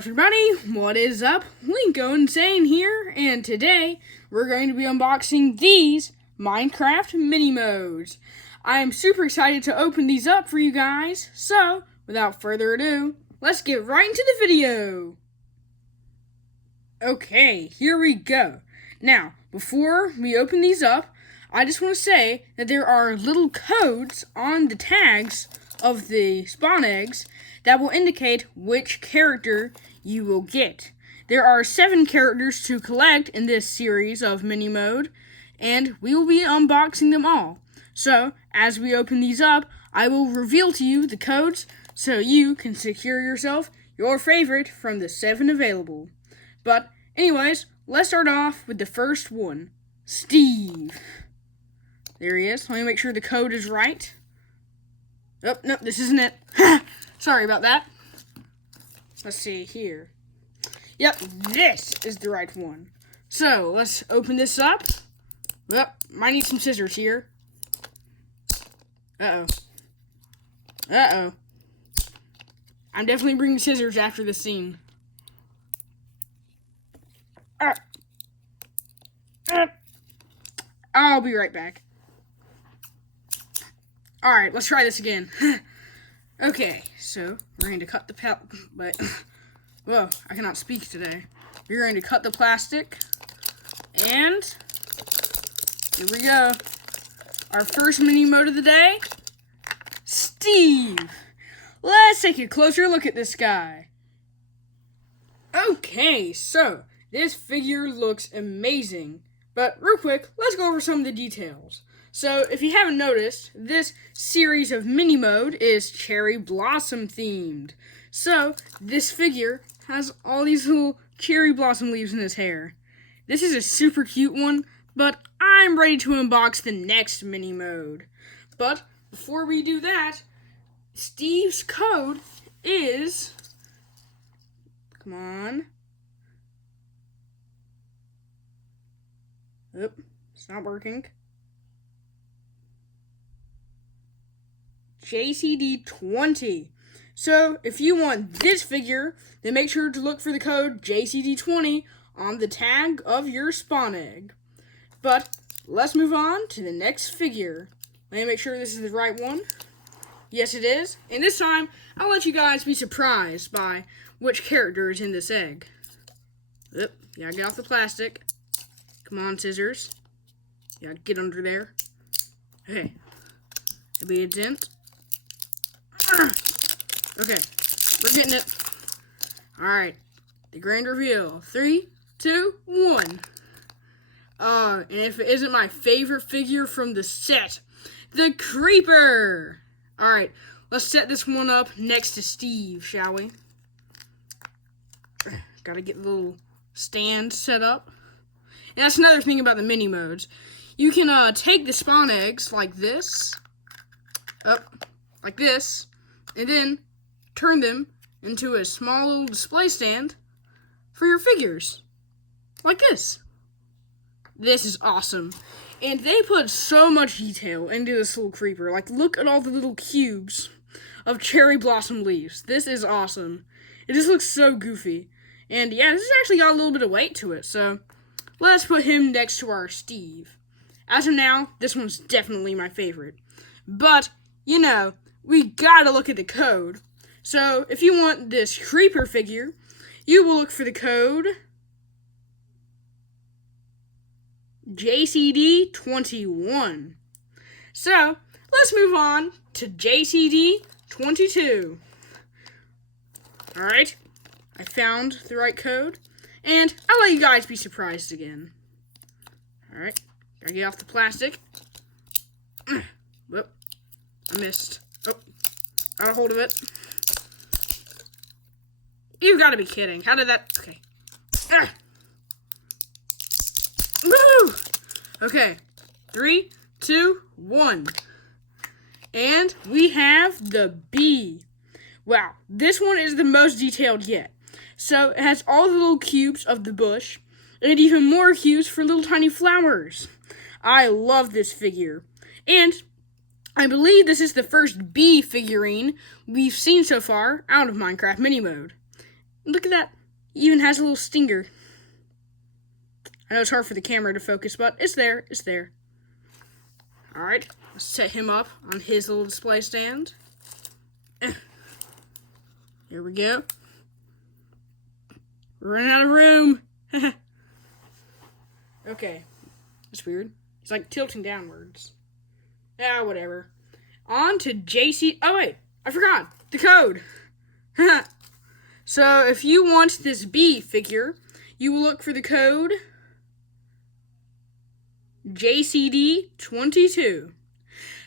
everybody, what is up? Linko Insane here, and today we're going to be unboxing these Minecraft mini modes. I am super excited to open these up for you guys, so without further ado, let's get right into the video. Okay, here we go. Now, before we open these up, I just want to say that there are little codes on the tags of the spawn eggs that will indicate which character you will get. There are 7 characters to collect in this series of mini mode, and we will be unboxing them all. So, as we open these up, I will reveal to you the codes so you can secure yourself your favorite from the 7 available. But anyways, let's start off with the first one, Steve. There he is. Let me make sure the code is right. Oh, no, this isn't it. Sorry about that. Let's see here. Yep, this is the right one. So, let's open this up. Well, might need some scissors here. Uh-oh. Uh-oh. I'm definitely bringing scissors after this scene. I'll be right back. Alright, let's try this again. Okay, so we're going to cut the whoa, I cannot speak today. We're going to cut the plastic, and here we go. Our first mini mode of the day, Steve. Let's take a closer look at this guy. Okay, so this figure looks amazing, but real quick, let's go over some of the details. So, if you haven't noticed, this series of mini mode is cherry blossom themed. So, this figure has all these little cherry blossom leaves in his hair. This is a super cute one, but I'm ready to unbox the next mini mode. But, before we do that, Steve's code is... Come on. Oop, it's not working. JCD20. So, if you want this figure, then make sure to look for the code JCD20 on the tag of your spawn egg. But, let's move on to the next figure. Let me make sure this is the right one. Yes, it is. And this time, I'll let you guys be surprised by which character is in this egg. Oop, yeah, get off the plastic. Come on, scissors. Yeah, get under there. Okay. It'll be a dent. Okay, we're getting it. Alright, the grand reveal. 3, 2, 1. And if it isn't my favorite figure from the set, the Creeper! Alright, let's set this one up next to Steve, shall we? Gotta get the little stand set up. And that's another thing about the mini modes. You can take the spawn eggs like this, up, like this, and then turn them into a small little display stand for your figures. Like this. This is awesome. And they put so much detail into this little creeper. Like, look at all the little cubes of cherry blossom leaves. This is awesome. It just looks so goofy. And yeah, this has actually got a little bit of weight to it. So, let's put him next to our Steve. As of now, this one's definitely my favorite. But, you know, we gotta look at the code. So, if you want this Creeper figure, you will look for the code JCD21. So, let's move on to JCD22. Alright, I found the right code, and I'll let you guys be surprised again. Alright, gotta get off the plastic. Whoop, I missed. Oh, got a hold of it. You've got to be kidding. How did that... Okay. Woo! Okay. 3, 2, 1. And we have the bee. Wow. This one is the most detailed yet. So, it has all the little cubes of the bush, and even more cubes for little tiny flowers. I love this figure. And I believe this is the first bee figurine we've seen so far out of Minecraft mini mode. Look at that. He even has a little stinger. I know it's hard for the camera to focus, but it's there. It's there. Alright, let's set him up on his little display stand. Here we go. We're running out of room. Okay. That's weird. It's like tilting downwards. Ah, whatever. On to JC... Oh, wait. I forgot. The code. So, if you want this B figure, you will look for the code JCD22.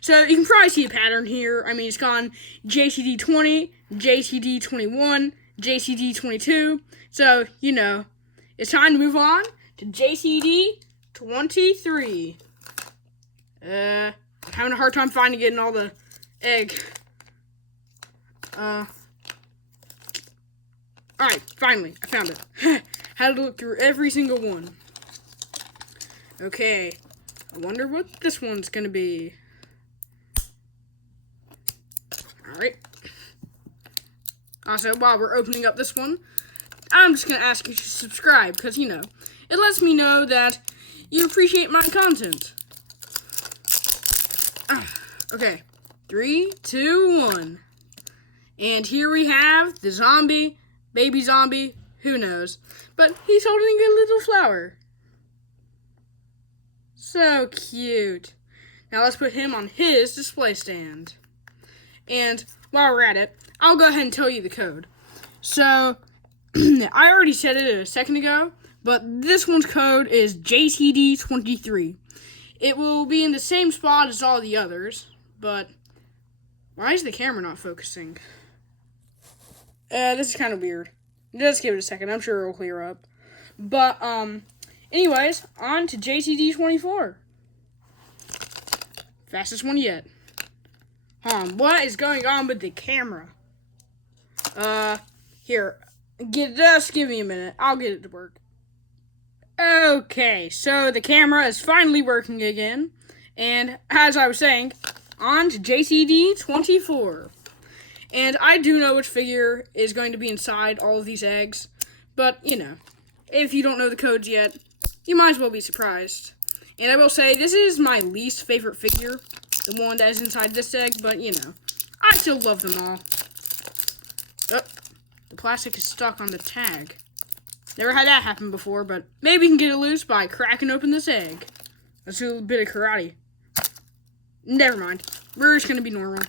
So, you can probably see a pattern here. I mean, it's gone JCD20, JCD21, JCD22. So, you know, it's time to move on to JCD23. I'm having a hard time finding it in all the egg. Alright, finally, I found it. Had to look through every single one. Okay, I wonder what this one's gonna be. Alright. Also, while we're opening up this one, I'm just gonna ask you to subscribe, because, you know, it lets me know that you appreciate my content. Okay, 3, 2, 1. And here we have the zombie, baby zombie, who knows. But he's holding a little flower. So cute. Now let's put him on his display stand. And while we're at it, I'll go ahead and tell you the code. So, I already said it a second ago, but this one's code is JCD23. It will be in the same spot as all the others, but why is the camera not focusing? This is kind of weird. Just give it a second. I'm sure it'll clear up. But, anyways, on to JCD24. Fastest one yet. What is going on with the camera? Here. Just give me a minute. I'll get it to work. Okay, so the camera is finally working again. And, as I was saying, on to JCD24. And I do know which figure is going to be inside all of these eggs. But, you know, if you don't know the codes yet, you might as well be surprised. And I will say, this is my least favorite figure. The one that is inside this egg, but, you know, I still love them all. Oh, the plastic is stuck on the tag. Never had that happen before, but maybe we can get it loose by cracking open this egg. Let's do a bit of karate. Never mind. We're just going to be normal.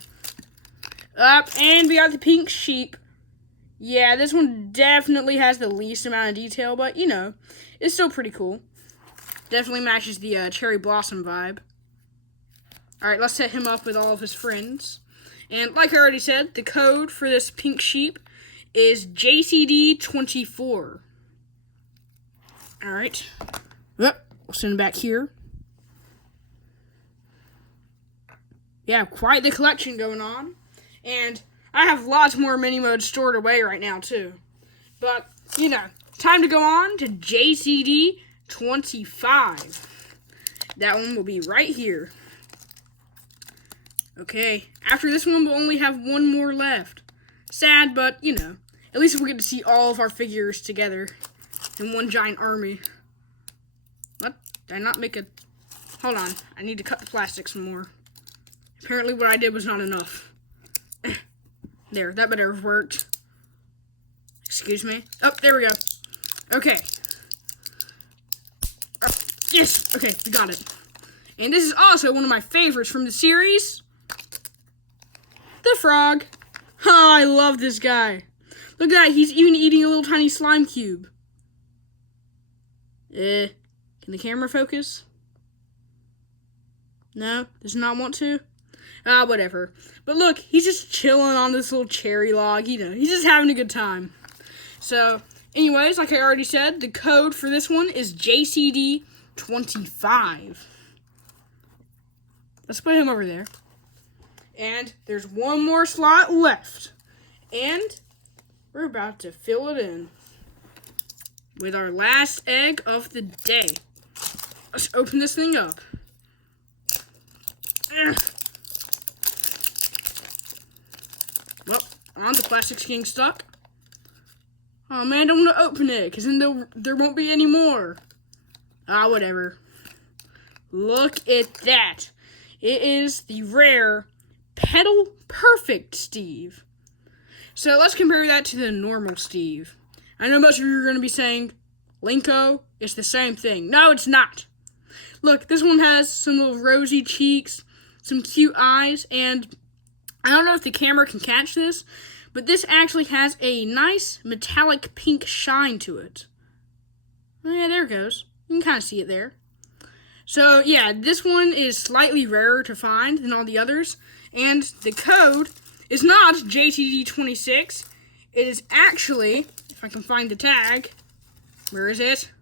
And we got the pink sheep. Yeah, this one definitely has the least amount of detail, but, you know, it's still pretty cool. Definitely matches the cherry blossom vibe. Alright, let's set him up with all of his friends. And like I already said, the code for this pink sheep is JCD24. Alright. Yep, we'll send him back here. Yeah, quite the collection going on. And I have lots more mini modes stored away right now, too. But, you know, time to go on to JCD25. That one will be right here. Okay, after this one, we'll only have one more left. Sad, but, you know, at least we'll get to see all of our figures together in one giant army. What? Did I not make a... Hold on, I need to cut the plastic some more. Apparently what I did was not enough. There, that better have worked. Excuse me. Oh, there we go. Okay. Yes! Okay, we got it. And this is also one of my favorites from the series. The frog. Oh, I love this guy. Look at that, he's even eating a little tiny slime cube. Can the camera focus? No? Does not want to? Whatever. But look, he's just chilling on this little cherry log. You know, he's just having a good time. So, anyways, like I already said, the code for this one is JCD25. Let's put him over there. And there's one more slot left. And we're about to fill it in with our last egg of the day. Let's open this thing up. Well, the plastic's getting stuck. Oh man, I don't want to open it, because then there won't be any more. Ah, whatever. Look at that. It is the rare Pedal Perfect Steve. So let's compare that to the normal Steve. I know most of you are going to be saying, Linko, it's the same thing. No, it's not. Look, this one has some little rosy cheeks, some cute eyes, and I don't know if the camera can catch this, but this actually has a nice metallic pink shine to it. Oh yeah, there it goes. You can kind of see it there. So yeah, this one is slightly rarer to find than all the others, and the code is not JTD26. It is actually, if I can find the tag, where is it?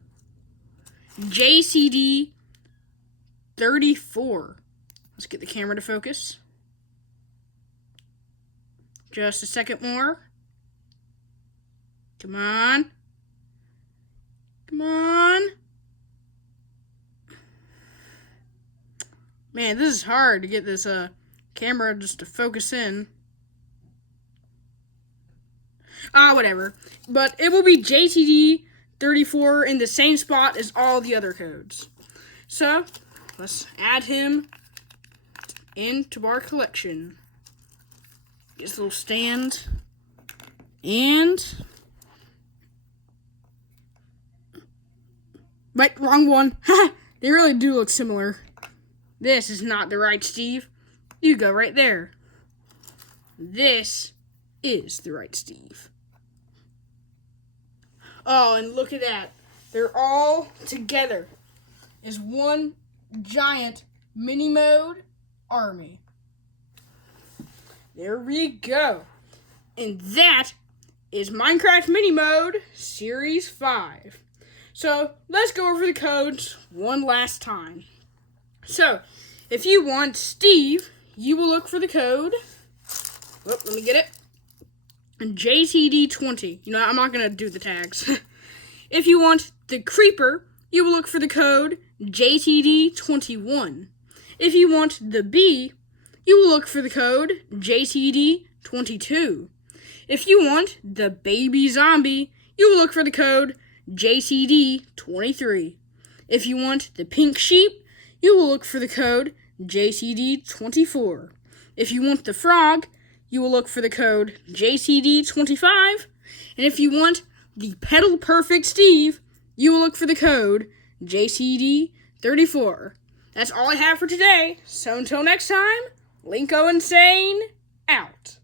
JCD34. Let's get the camera to focus. Just a second more. Come on. Come on. Man, this is hard to get this camera just to focus in. Whatever. But it will be JTD34 in the same spot as all the other codes. So, let's add him into our collection. Get this little stand. And... Wait, wrong one. They really do look similar. This is not the right Steve. You go right there. This is the right Steve. Oh, and look at that. They're all together as one giant mini mode army. There we go. And that is Minecraft Mini Mode Series 5. So, let's go over the codes one last time. So, if you want Steve, you will look for the code. Oh, let me get it. JTD20. You know, I'm not going to do the tags. If you want the Creeper, you will look for the code JTD21. If you want the Bee, you will look for the code JTD22. If you want the Baby Zombie, you will look for the code JTD23. If you want the Pink Sheep, you will look for the code JCD24. If you want the Frog, you will look for the code JCD25. And if you want the Pedal Perfect Steve, you will look for the code JCD34. That's all I have for today. So until next time, Linko Insane out.